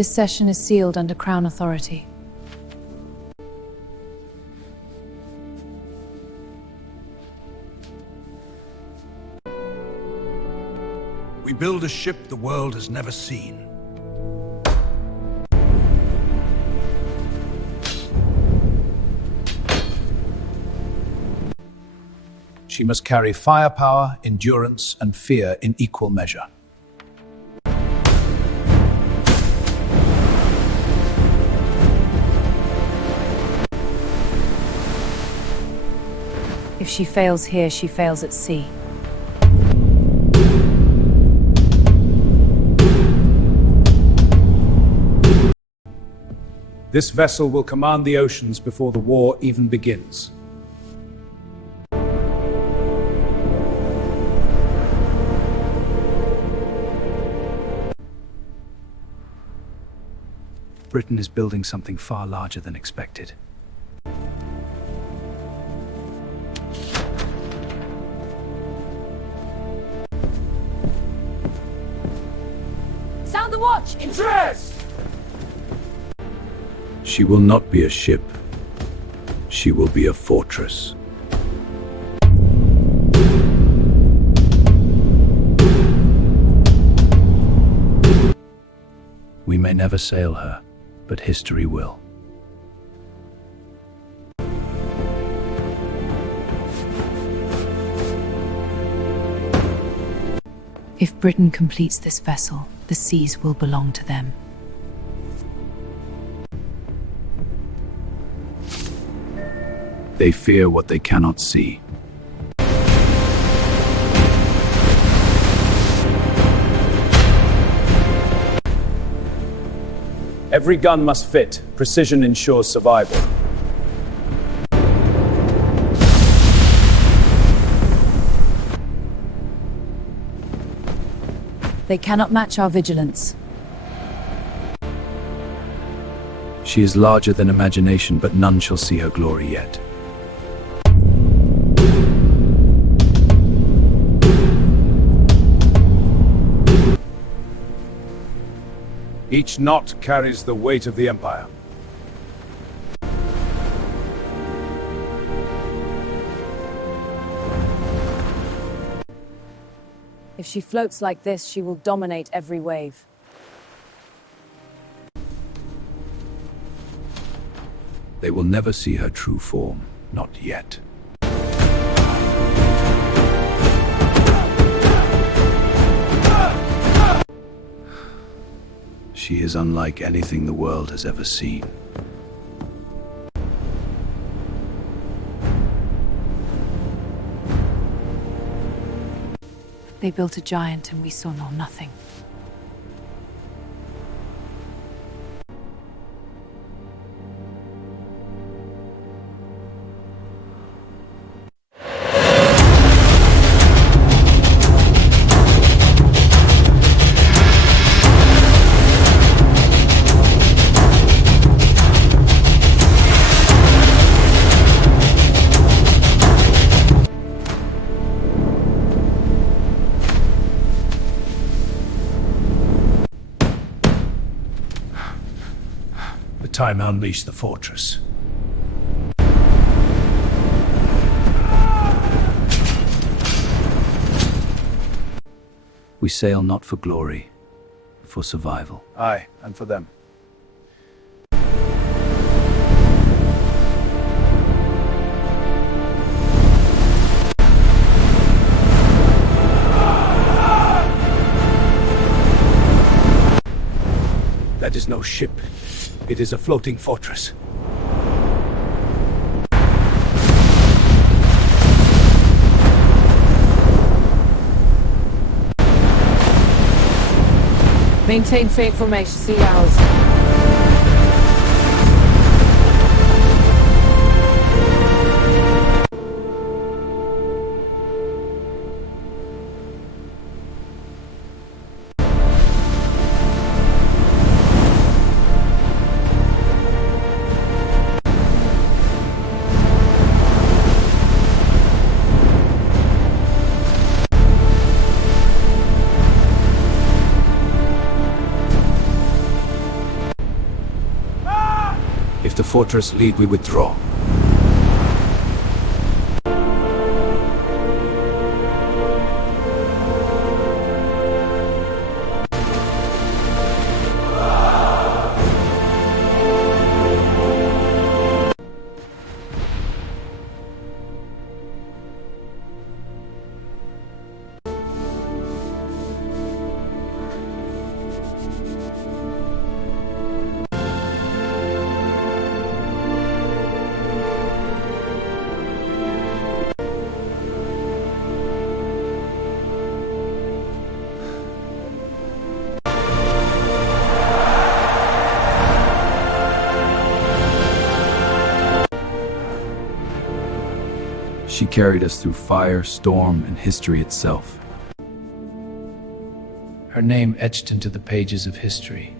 This session is sealed under Crown authority. We build a ship the world has never seen. She must carry firepower, endurance, and fear in equal measure. If she fails here, she fails at sea. This vessel will command the oceans before the war even begins. Britain is building something far larger than expected. Sound the watch! Interest! She will not be a ship. She will be a fortress. We may never sail her, but history will. If Britain completes this vessel, the seas will belong to them. They fear what they cannot see. Every gun must fit. Precision ensures survival. They cannot match our vigilance. She is larger than imagination, but none shall see her glory yet. Each knot carries the weight of the Empire. If she floats like this, she will dominate every wave. They will never see her true form, not yet. She is unlike anything the world has ever seen. They built a giant and we saw nothing. Time to unleash the fortress. We sail not for glory, for survival. Aye, and for them. That is no ship. It is a floating fortress. Maintain faint formation, sea hours. If the fortress lead, we withdraw. She carried us through fire, storm, and history itself. Her name etched into the pages of history.